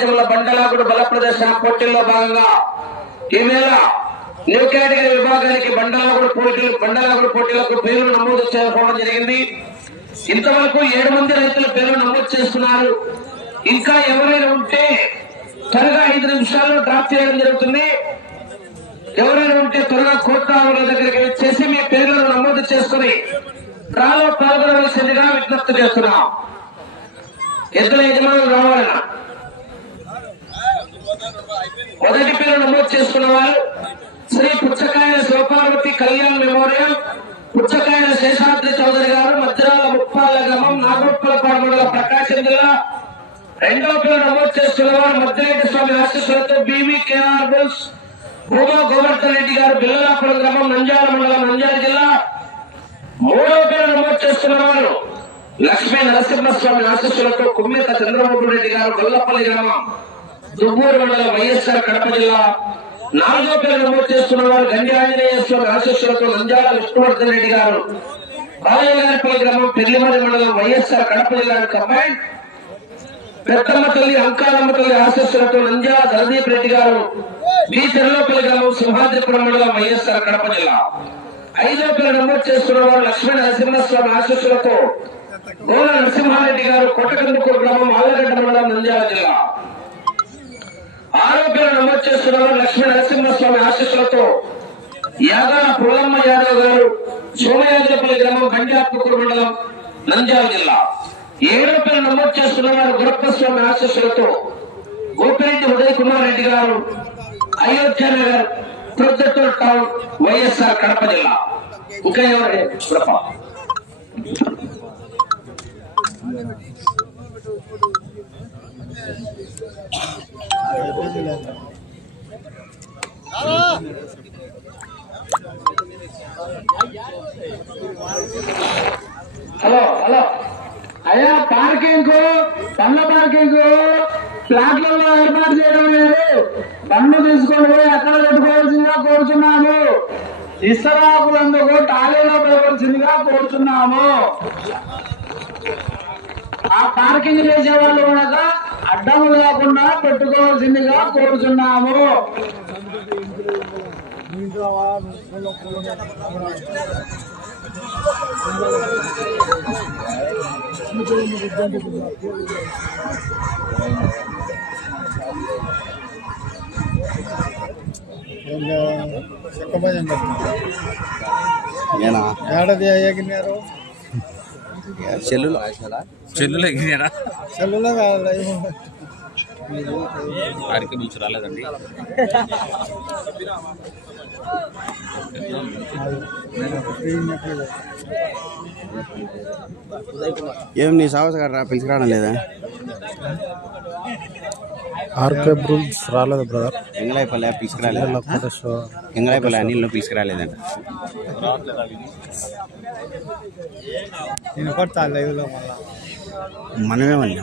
జిల్లా బండలాగుడు బల ప్రదర్శన పోటీల్లో భాగంగా ఈవేళ న్యూ కేటగిరీ విభాగానికి బండలాగుడు పోటీలు బండలాగుడు పోటీలకు పేర్లు నమోదు చేసుకోవడం జరిగింది. ఇంతవరకు ఏడు మంది రైతుల పేర్లు నమోదు చేస్తున్నారు. ఇంకా ఎవరైనా ఉంటే త్వరగా ఐదు నిమిషాల్లో డ్రాప్ చేయడం జరుగుతుంది. ఎవరైనా ఉంటే త్వరగా కోట్రావుల దగ్గరికి వచ్చేసి మీ పేర్లను నమోదు చేసుకుని డ్రాలో పాల్గొనవలసిందిగా విజ్ఞప్తి చేస్తున్నాం. ఎద్దుల యజమానులు రావాలన్నా మొదటి పేరు నమోదు చేసుకున్న వారు శ్రీ పుచ్చకాయల శివపార్వతి కళ్యాణ్ మెమోరియల్ పుచ్చకాయల శేషాద్రి చౌదరి గారు మధ్యరాల ముప్పాల గ్రామం నాగోత్పలపాడు మండల ప్రకాశం జిల్లా. రెండవ పేరు నమోదు చేసుకున్న వారు మద్దిరెడ్డి స్వామి ఆశీస్సులతో BV KR bulls Bhuma Govardhan Reddy garu Billalapuram గ్రామం నంద్యాల మండలం నంద్యాల జిల్లా. మూడవ పేరు నమోదు చేసుకున్న వారు లక్ష్మీ నరసింహస్వామి ఆశీస్సులతో కుమ్మిత చంద్రబాబు రెడ్డి గారు గొల్లపల్లి గ్రామం. దుబ్బూరు మండలం వైఎస్ఆర్ కడప జిల్లా నాలుగో పేరు నమోదు చేస్తున్న వారు గండి ఆంజనేయ స్వామి ఆశీస్సులతో నంద్యాల విష్ణువర్ధన్ రెడ్డి గారు. బాలయ్యగారిపల్లి గ్రామం పెళ్ళిమల్లి మండలం వైఎస్ఆర్ కడప జిల్లా కంబైన్ పెద్దమ్మ తల్లి అంకాలమ్మ తల్లి ఆశీస్సులతో నంద్యాల దళదీప్ రెడ్డి గారు బి చెర్లోపల్లి గ్రామం సింహాద్రిపురం మండలం వైఎస్ఆర్ కడప జిల్లా. ఐదో పేరు నమోదు చేస్తున్న వారు లక్ష్మీ నరసింహస్వామి ఆశీస్సులతో గోల నరసింహారెడ్డి గారు కొట్టకందుకూరు గ్రామం ఆలగడ్డ మండలం నంద్యాల జిల్లా. ఆరోగ్యాలు నమోదు చేస్తున్నారు లక్ష్మీ నరసింహస్వామి ఆశీస్సులతో యాదాల పుల్లమ్మ యాదవ్ గారు సోమయాజపల్లి గ్రామం గంజాపుకూరు మండలం నంద్యాల జిల్లా. ఏడో పేరు నమోదు చేస్తున్నారు గురప్పస్వామి ఆశీస్సులతో గోపిరెడ్డి ఉదయ్ కుమార్ రెడ్డి గారు అయోధ్య నగర్ ప్రొద్దుటూరు టౌన్ వైఎస్ఆర్ కడప జిల్లా. ఇంకా ఎవరు you. Hello hello. అయ్యా పార్కింగ్ పండ్ల పార్కింగ్ ప్లాట్లలో ఏర్పాటు చేయడం లేదు. పన్ను తీసుకొని పోయి ఎక్కడ పెట్టుకోవాల్సిందిగా కోరుతున్నాము ఇసరాకులందుకు టాలీలో పెట్టవలసిందిగా కోరుతున్నాము ఆ పార్కింగ్ చేసే వాళ్ళు కూడా అడ్డం లేకుండా పెట్టుకోవాల్సిందిగా కోరుచున్నాము. నేనా ఏడాది అయ్యారు చెల్లులో. చెల్లులు ఎగిరినారా? సెల్లులో కాదు నుంచి రాలేదండి. ఏం నీ సావస గారు రా పిలిచిరావడం లేదా? ఆర్కే బ్రూల్స్ రాలేదు బ్రదర్? ఎంగళాయపల్లి పిలిచిరాలేదు ఎంగళాయపల్లి అనిల్లో పిలిచిరాలేదంట నేను కొడతా లైవ్లో మళ్ళా. మనమేమని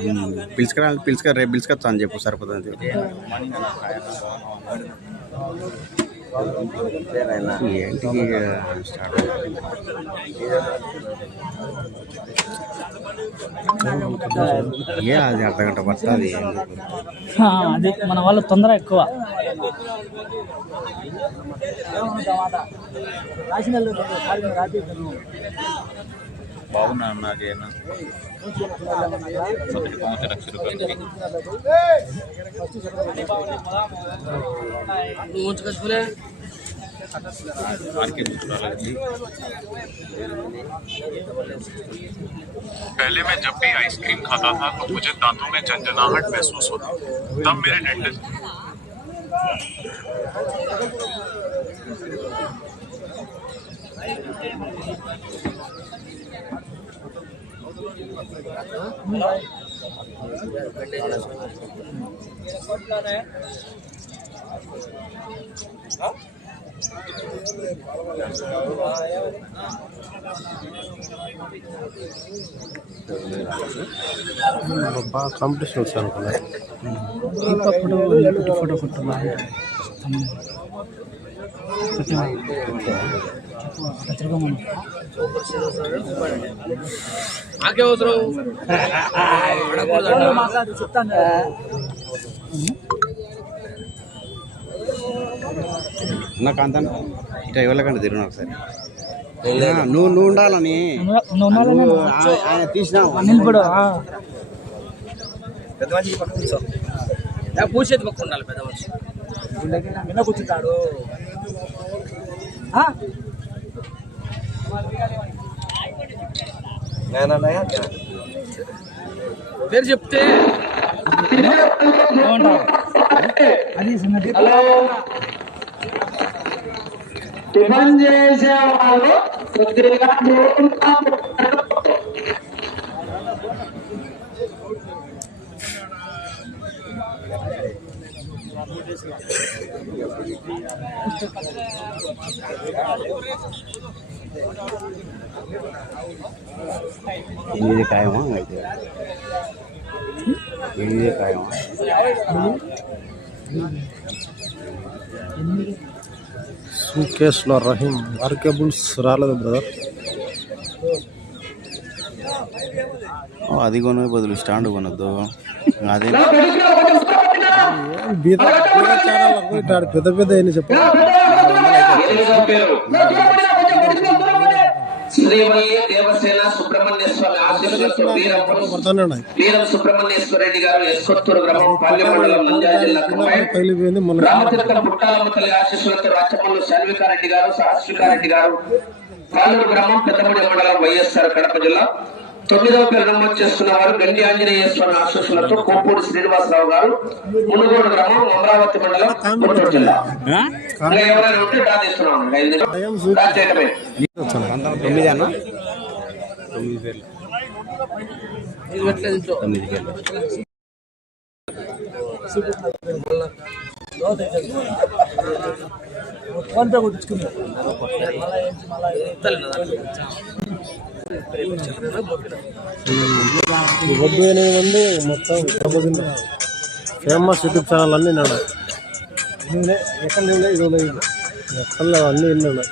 పిలుచుకురా పిలుచుక రేపు పిలుచుకొస్తా అని చెప్పు సరిపోతుంది. ఏంటి స్టార్ట్ ఏ అది అర్ధ గంట పడుతుంది? ఆ, అది మన వాళ్ళ తొందర ఎక్కువ. నాకేనా లక్ష پہلے میں جب بھی آئس کریم کھاتا تھا تو مجھے دانتوں میں جنجناہٹ محسوس ہوتا تب میرے ڈینٹسٹ బాగా కాంపిటీషన్ వచ్చాను అనుకున్నా అప్పుడు ఫోటో ఫోటో పత్రిక మనం చెప్తాను నాకు అంత ఇట్లా ఎవరికంటే తిరిగిన ఒకసారి నువ్వు నువ్వు ఉండాలని ఆయన తీసినావు నిలబడు ఆ. పూసేది పక్క ఉండాలి పెద్ద మనిషి కూర్చుంటాడు? పేరు చెప్తే బాగుంటావు అది సంగతి హలో టిఫిన్ చేసే వాళ్ళు కొద్దిగా దూరంగా ఉంటారు. ఎనిమిది ఖాయమా అయితే ఎనిమిది ఖాయమా సూకేస్లో రహీం ఆర్కే బుల్స్ రాలేదు బ్రదర్ అది కొనే బదులు స్టాండ్ కొనొద్దు. అదే నా పెద్ద పెద్ద అయినా చెప్పారు ఎనిమిదో దేవసేన సుబ్రహ్మణ్య స్వామి ఆశీస్సులతో వీరం సుబ్రహ్మణ్యేశ్వర రెడ్డి గారు ఎస్కొత్తూరు గ్రామం పాల్య మండలం నంద్యాల జిల్లా కుమ్మాయి పుట్టాలమ్మ తల్లి ఆశీస్సులతో రాచమల్లు శాన్వికారెడ్డి గారు సహస్వికారెడ్డి గారు పాలూరు గ్రామం పెద్దపూడి మండలం వైఎస్ఆర్ కడప జిల్లా తొమ్మిదవ పేరు నమోదు చేస్తున్న వారు గండి ఆంజనేయ స్వామి ఆశీస్సులతో కోపూడి శ్రీనివాసరావు గారు మునుగోడు గ్రామం అమరావతి మండలం గుంటూరు జిల్లా. ఇంకా ఎవరైనా ఉంటే డ్రా తీస్తున్నాం ఐదు నిమిషాలు. డ్రా చేయడమే తొమ్మిది అన్న? తొమ్మిది పేర్లు తొమ్మిది పేర్లు ఫోన్పే కొట్టించుకుంది వద్దు ఎనిమిది మంది మొత్తం దెబ్బతింది ఫేమస్ యూట్యూబ్ ఛానల్ అన్నీ నాడు ఎక్కడ లేవు ఇది లేదు ఎక్కడ లేవు అన్నీ ఇల్లు ఉన్నాయి.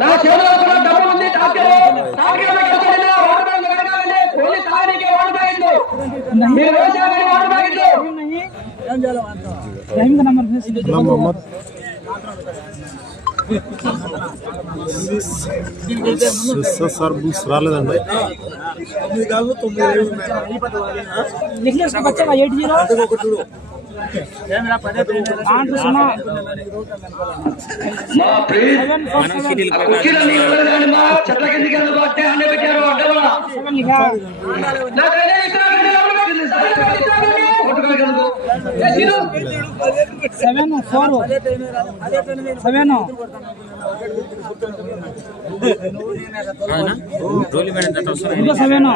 నా చేతిలో కూడా డబ్బు ఉంది తాకిలో తాకిలో కడతాయినా వాటర్ బ్యాంక్ కడగాలండి ఓన్లీ తాగడానికి వాటర్ బ్యాంక్ మీరు వ్యవసాయానికి వాటర్ బ్యాంక్ టైం నెంబర్ నా మొహమ్మద్ ఎస్ఎస్ఆర్ బుల్స్ రాలేదండి నెక్లెస్ చెట్ల కిందకి అట్టే అన్నీ పెట్టారు seven. Four seven madam seven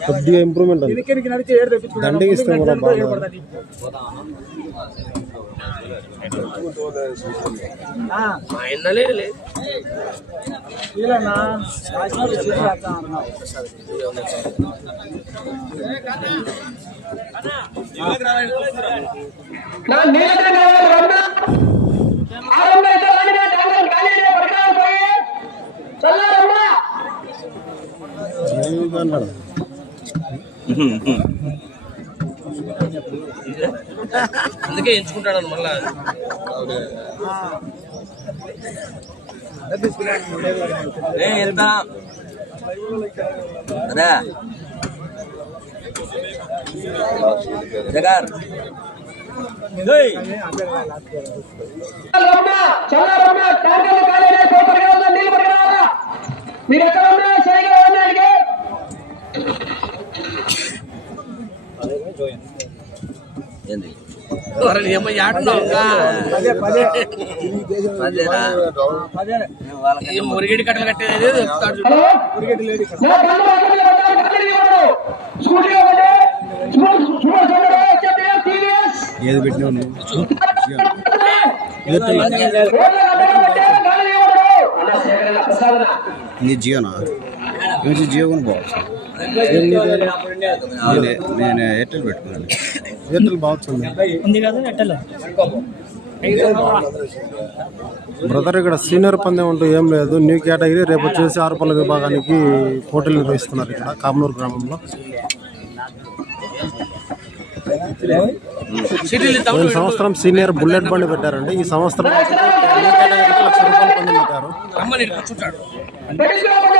కొద్దిగా ఇంప్రూవ్మెంట్ దండికి ఇస్తే కూడా బాగా అన్నాడు అందుకే ఎంచుకుంటాడు మళ్ళా ఎంత అదే జగన్ రమణ చల్ల రమణ డాంగర్ ఖాళీ చేయ పోయి పడకాలి నీళ్ళు పడకాలా మీరు ఎక్కడ ఉన్నా సరిగా ఉన్నాడికి ఏంది? మురిగిడి కట్టలు కట్టేది ఏది పెట్టినావు నువ్వు? ప్రసాదన నీ జియోనా? ఏమిటి జియో కొని పోవచ్చు నేనే నేను ఎయిర్టెల్ పెట్టుకున్నాను. ఎయిర్టెల్ బాగుంది ఉంది కదా నెట్టలు బ్రదర్ ఇక్కడ సీనియర్ పందెం అంటూ ఏం లేదు. న్యూ కేటగిరీ రేపు వచ్చేసి ఆరుపల్ల విభాగానికి పోటీలు నిర్వహిస్తున్నారు ఇక్కడ కామనూరు గ్రామంలో. పోయిన సంవత్సరం సీనియర్ బుల్లెట్ బండి పెట్టారండి. ఈ సంవత్సరం లక్ష రూపాయల పందెం పెట్టారు రమ్మని ఇక్కడ కూర్చుంటాడు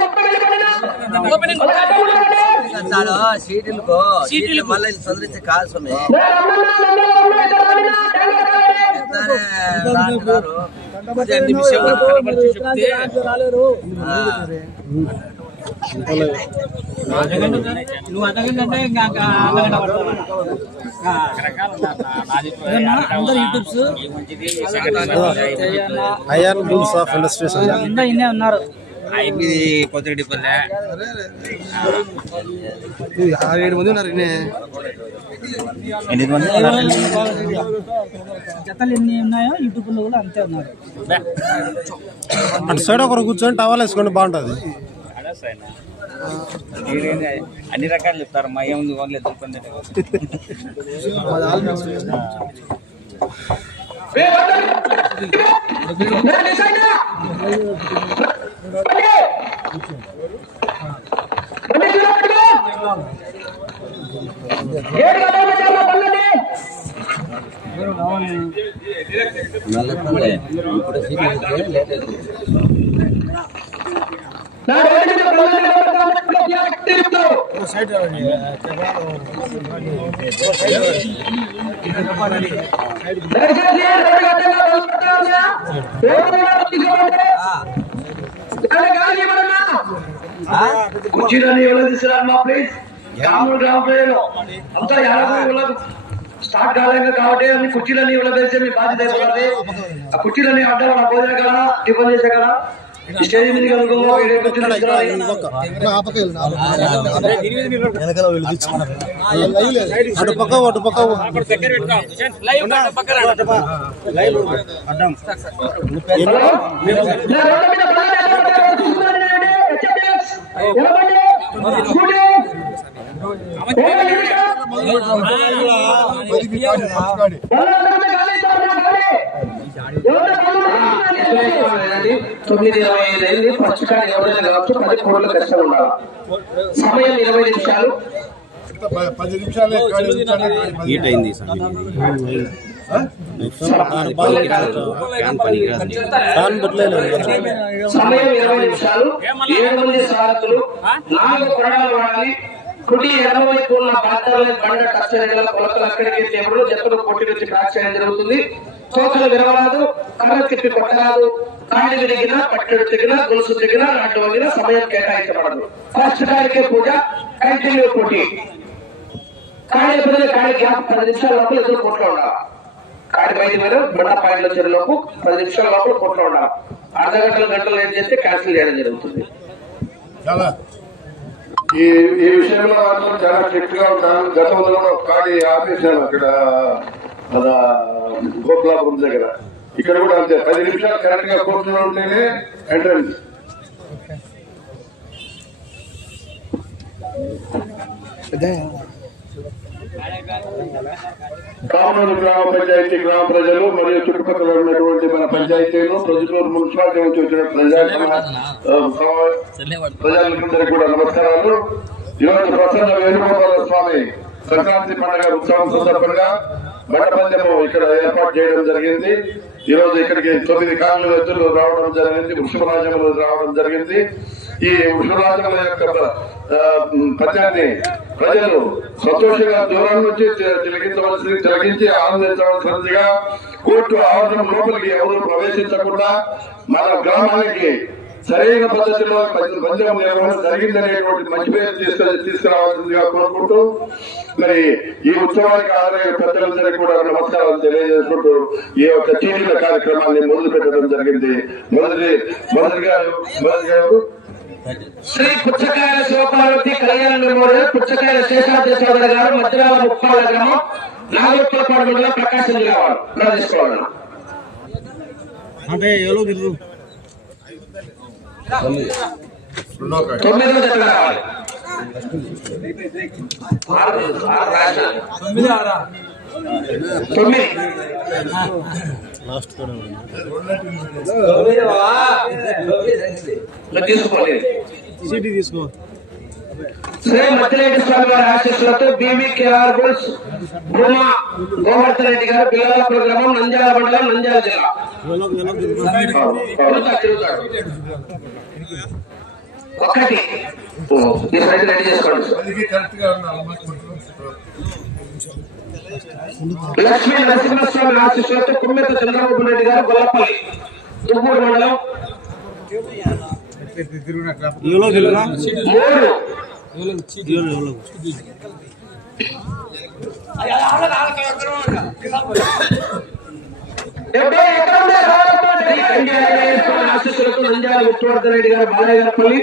ఓపెనింగ్ చాలు సీట్లకు సీట్లు మళ్ళీ చదివించే కాదు స్వామి. నువ్వు అడగంటే ఇంకా YouTubes IR bulls of industries ఉన్నారు. అయిపోయింది కొత్తరెడ్డి పల్లె ఆరు ఏడు మంది ఉన్నారు ఎనిమిది మంది జతలు ఎన్ని ఉన్నాయో యూట్యూబ్లో కూడా అంతే ఉన్నారు. అటు సైడ్ ఒకరు కూర్చొని టవల్ వేసుకుంటే బాగుంటుంది. అన్ని రకాలు చెప్తారు. మా ఏముంది ఓన్లీ ఎదుర్కొంటే నల్లపల్లె. ఇప్పుడు సీట్లు లేట్ అవుతుంది కుర్చీలన్నీ ఎవరు తీసుకురారు మా ప్లీజ్ గ్రాములు గ్రామ ప్రజలు. అంతా యాభై వాళ్ళకు స్టార్ట్ కాలేదు కాబట్టి అన్ని కుర్చీలన్నీ ఎవరు తెలిసే మీ బాధ్యత అయిపోతుంది ఆ కుర్చీలన్నీ అడ్డ మన భోజనం కదా టిఫిన్ చేసే కదా స్టేజ్ మీద అటు పక్క అటు పక్క. నా తొమ్మిది ఇరవై ఐదు అయింది పచ్చికాయ ఎవరైనా కావచ్చు పది కోట్ల కష్టం ఉండాలి సమయం ఇరవై నిమిషాలు హీట్ అయింది సమయం ఇరవై నిమిషాలు ఏడు మంది సారథులు నాలుగు కొరడాలు వాడాలి కుడి ఎడమవైపు ఉన్న పాత్రలను బండ టచ్ చేయగల కొలతలు అక్కడికి క్రాస్ చేయడం జరుగుతుంది తోకలు విరవరాదు కర్ర తిప్పి కొట్టరాదు విరిగిన పట్టెడు తెగిన గొలుసు తెగిన నాటు సమయం కేటాయించబడదు ఫస్ట్ కాడికే పూజ కంటిన్యూ పోటీ కాడి ఎదురు గ్యాప్ పది నిమిషాల లోపల ఎదురు కోట్లో ఉండాలి బయట మీరు బండ పాయింట్ల చెరులోపు పది నిమిషాల లోపల కోట్లో ఉండాలి. అర్ధ గంటలు గంటలు లేట్ చేస్తే క్యాన్సిల్ చేయడం జరుగుతుంది. ఈ ఈ విషయంలో మాత్రం చాలా స్ట్రిక్ట్గా ఉంటాను గతంలో కూడా ఒకటి ఆపేశాను అక్కడ మన గోకులాపురం దగ్గర ఇక్కడ కూడా అంతే. పది నిమిషాలు కరెక్ట్గా కోర్టులో ఉంటేనే ఎంట్రన్స్ కామనూరు గ్రామ పంచాయతీ గ్రామ ప్రజలు మరియు చుట్టుపక్కల ఉన్నటువంటి మన పంచాయతీలు ప్రజలు మున్సిపాలిటీ నుంచి వచ్చిన ప్రజా ప్రజలందరికీ కూడా నమస్కారాలు. ఈరోజు ప్రసన్న వేణుగోపాల స్వామి సంక్రాంతి పండుగ ఉత్సవం సందర్భంగా బండపందెము ఇక్కడ ఏర్పాటు చేయడం జరిగింది. ఈ రోజు ఇక్కడికి తొమ్మిది కాళ్ళు ఎద్దులు రావడం జరిగింది వృషభరాజములు రావడం జరిగింది. ఈ వృషభరాజముల యొక్క పద్యాన్ని ప్రజలు సంతోషంగా దూరం నుంచి తిలగించవలసింది తిలగించి ఆనందించవలసిందిగా కోర్టు ఆవరణ లోపలికి ఎవరు ప్రవేశించకుండా మన గ్రామానికి సరైన పద్ధతిలో పద్య- నిర్వహణ జరిగిందనేటువంటి మంచి పేరు తీసుకు తీసుకురావాల్సిందిగా కోరుకుంటూ మరి ఈ ఉత్సవానికి ఆదాయ పెద్దలందరికీ కూడా నమస్కారాలు తెలియజేసుకుంటూ ఈ యొక్క చీటీల కార్యక్రమాన్ని మొదలు పెట్టడం జరిగింది. మొదటి మొదటిగా మొదటిగా గారు? శ్రీ పుచ్చకాయల శివపార్వతి కళ్యాణ మెమోరియల్ పుచ్చకాయల శేషాద్రి చౌదరి గారు మధ్యరాల ముప్పాల గ్రామం నాగోత్పలపాడు మండలం ప్రకాశం జిల్లా వారు. ప్రవేశించుకోవాలన్నా తొమ్మిదో. జత ఆరు. తొమ్మిది. లాస్ట్ సీటీ తీసుకో. శ్రీ మద్దిరెడ్డి స్వామి వారి ఆశీస్సులతో బీవీకేఆర్ బుల్స్ భూమా గోవర్ధన్ రెడ్డి గారు పిల్లల గ్రామం నంద్యాల మండలం నంద్యాల జిల్లా. ఒకటి. ఈ సైడ్ రెడీ చేసుకోండి. సార్. లక్ష్మీ నరసింహస్వామి ఆశీస్సులతో కుమ్మెత చంద్రబాబు రెడ్డి గారు గొల్లపల్లి తుమ్మూరు మండలం ఇవ్వలో మూడు డెబ్బై ఆశీస్సులతో నంద్యాల విష్ణువర్ధన్ రెడ్డి గారు బాలయ్యపల్లి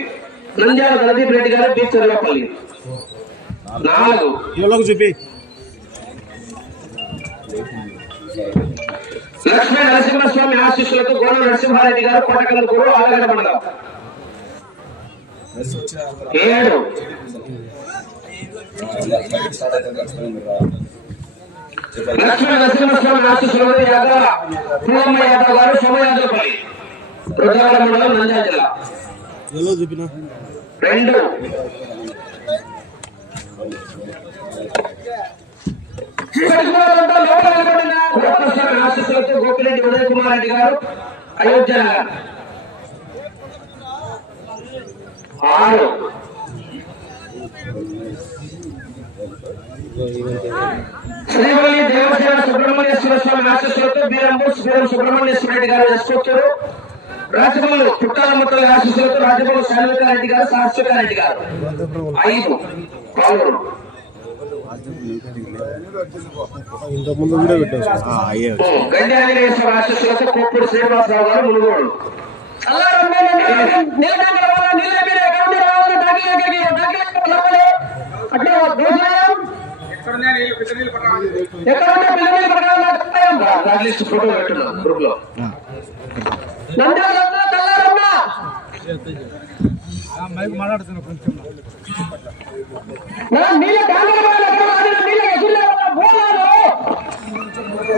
నంద్యాల ప్రదీప్ రెడ్డి గారు బి చర్లపల్లి నాలుగు. చూపి లక్ష్మీ నరసింహస్వామి ఆశీస్సులతో గోడ నరసింహారెడ్డి గారు కోటకందుకూరు ఆలగడ మండలం. ఏడు. లక్ష్మీ నరసింహస్వామి ఆశీస్సులతో యాదవ పూలమ్మ యాదవ్ గారు సోమయాదవపల్లి రుద్రవాడ మండలం నంద్యాల జిల్లా. ఇవ్వలో చూపినా రెండు గోపాలస్వామి ఆశీస్సులతో గోపిరెడ్డి ఉదయ్ కుమార్ రెడ్డి గారు అయోధ్య నగర్. ఆరు. శ్రీవల్లి దేవసేన సుబ్రహ్మణ్యేశ్వర స్వామి ఆశీస్సులతో బీరంబూర్ బీరం సుబ్రహ్మణ్యేశ్వర రెడ్డి గారు ఎస్కొచ్చారు రాజమల్లు పుట్టాలమ్మతుల ఆశీస్సులతో రాజభవన్ శాన్వికారెడ్డి గారు శాశ్వకారెడ్డి గారు. ఐదు. పాల్గొన్నారు ఇంత ముందు కూడా పెట్టాను ఆ, అయ్యే గండి ఆంజనేశ్వర ఆశీస్సులతో కొప్పూరు శ్రీనివాసరావు గారు మునుగోడు ఫోటో పెట్టున్నాం గ్రూప్లో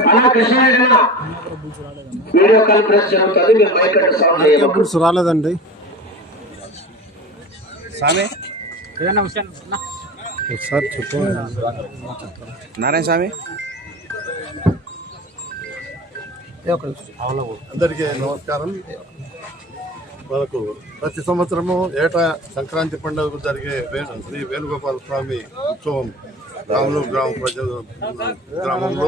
అలా కృష్ణారెడ్డి వీడియో కాన్ఫరెన్స్ జరుగుతుంది. మీరు మైక్ అంటే సౌండ్ చేయకూడదు పులుసు రాలేదండి. స్వామి? ఒకసారి నారాయణ స్వామి? అందరికీ నమస్కారం. మనకు ప్రతి సంవత్సరము ఏటా సంక్రాంతి పండుగకు జరిగే వేణు శ్రీ వేణుగోపాల స్వామి ఉత్సవం రాములు గ్రామ ప్రజల గ్రామంలో.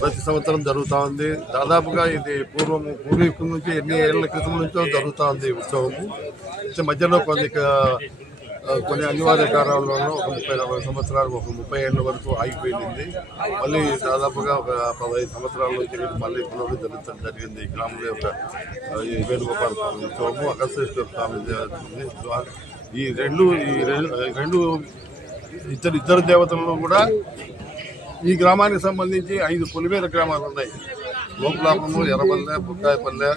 ప్రతి సంవత్సరం జరుగుతూ ఉంది దాదాపుగా ఇది పూర్వం పూర్వీకుల నుంచి ఎన్ని ఏళ్ళ క్రితం నుంచో జరుగుతూ ఉంది ఉత్సవము. మధ్యలో కొన్ని కొన్ని అనివార్య కారణాలను ఒక ముప్పై నలభై సంవత్సరాలు ఒక ముప్పై ఏళ్ళ వరకు ఆగిపోయింది. మళ్ళీ దాదాపుగా ఒక పదహైదు సంవత్సరాల నుంచి మళ్ళీ పునరు జరుగుతుంది జరిగింది. ఈ గ్రామంలో ఒక ఈ వేణుగోపాల స్వామి ఉత్సవము అగస్తేశ్వర స్వామి దేవత ఈ రెండు ఈ రెండు రెండు ఇద్దరు ఇద్దరు దేవతలను కూడా ఈ గ్రామానికి సంబంధించి ఐదు పొలిమేర గ్రామాలు ఉన్నాయి. గోపులాపము ఎర్రపల్లె బుక్కాయపల్లె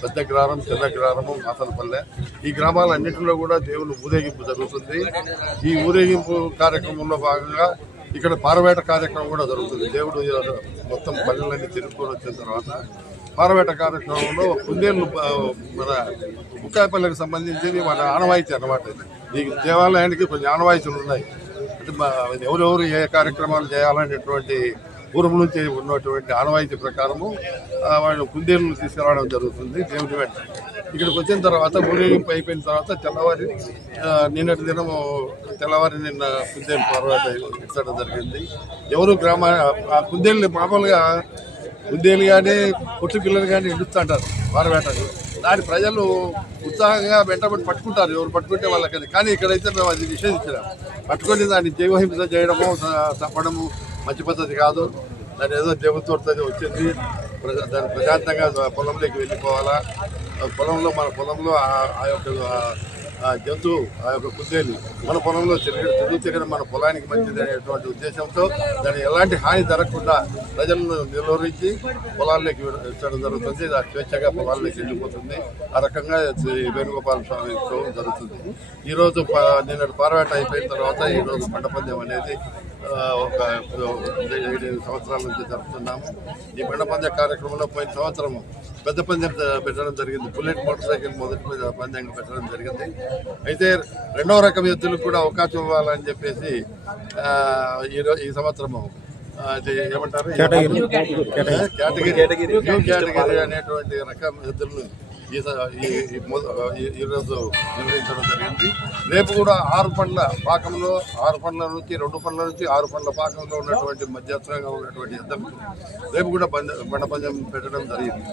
పెద్ద గ్రామం చిన్న గ్రామము మాతలపల్లె ఈ గ్రామాలన్నింటిలో కూడా దేవుని ఊరేగింపు జరుగుతుంది. ఈ ఊరేగింపు కార్యక్రమంలో భాగంగా ఇక్కడ పారవేట కార్యక్రమం కూడా జరుగుతుంది. దేవుడు మొత్తం పల్లెలన్నీ తిరుక్కొని వచ్చిన తర్వాత పారవేట కార్యక్రమంలో కుందేళ్ళు మన బుక్కాయపల్లెకి సంబంధించి మన ఆనవాయితీ అన్నమాట ఇది. ఈ దేవాలయానికి కొన్ని ఆనవాయితీలు ఉన్నాయి. ఎవరెవరు ఏ కార్యక్రమాలు చేయాలనేటువంటి పూర్వం నుంచి ఉన్నటువంటి ఆనవాయితీ ప్రకారము వాళ్ళు కుందేళ్ళు తీసుకురావడం జరుగుతుంది దేవుడి వెంట. ఇక్కడికి వచ్చిన తర్వాత ఊరేగింపు అయిపోయిన తర్వాత తెల్లవారి నిన్నటి దినము తెల్లవారి నిన్న కుందేలు పర్వత ఇచ్చడం జరిగింది. ఎవరు గ్రామ ఆ కుందేళ్ళు మామూలుగా కుందేలు కానీ పుట్టు పిల్లలు కానీ ఎడుస్తుంటారు పారవేటలు దాని ప్రజలు ఉత్సాహంగా వెంటబడి పట్టుకుంటారు. ఎవరు పట్టుకుంటే వాళ్ళకి కానీ ఇక్కడైతే మేము అది నిషేధించినాం పట్టుకొని దాన్ని జీవహింస చేయడము చంపడము మంచి పద్ధతి కాదు. దాని ఏదో దేవతోడుతుంది వచ్చింది. ప్రజా- ప్రశాంతంగా పొలంలోకి వెళ్ళిపోవాలా. పొలంలో మన పొలంలో ఆ- యొక్క జంతువు ఆ యొక్క కుందేలు మన పొలంలో తిరిగి తిరుగు తిరగడం మన పొలానికి మంచిది అనేటువంటి ఉద్దేశంతో దాన్ని ఎలాంటి హాని జరగకుండా ప్రజలను నిర్వహించి పొలాల్లోకి ఇచ్చడం జరుగుతుంది. అది స్వేచ్ఛగా పొలాల్లోకి వెళ్ళిపోతుంది. ఆ రకంగా శ్రీ వేణుగోపాల స్వామి జరుగుతుంది. ఈరోజు నిన్నటి పారవేట అయిపోయిన తర్వాత ఈరోజు పండపందెం అనేది ఒక సంవత్సరాల నుంచి జరుపుతున్నాము. ఈ బండపందె కార్యక్రమంలో పోయిన సంవత్సరం పెద్ద పందెం పెట్టడం జరిగింది. బుల్లెట్ మోటార్ సైకిల్ మొదటి మీద పందెం పెట్టడం జరిగింది. అయితే రెండవ రకం ఎద్దులకు కూడా అవకాశం ఇవ్వాలని చెప్పేసి ఆ, ఈ సంవత్సరము ఏమంటారు? కేటగిరీ. కేటగిరీ. అనేటువంటి రకం ఎద్దులను ఈ ఈ- రోజు నిర్వహించడం జరిగింది. రేపు కూడా ఆరు పండ్ల పాకంలో ఆరు పండ్ల నుంచి రెండు పండ్ల నుంచి ఆరు పండ్ల పాకంలో ఉన్నటువంటి మధ్యస్థంగా ఉన్నటువంటి యుద్ధం రేపు కూడా బండ బండ పెట్టడం జరిగింది.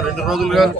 రెండు రోజులుగా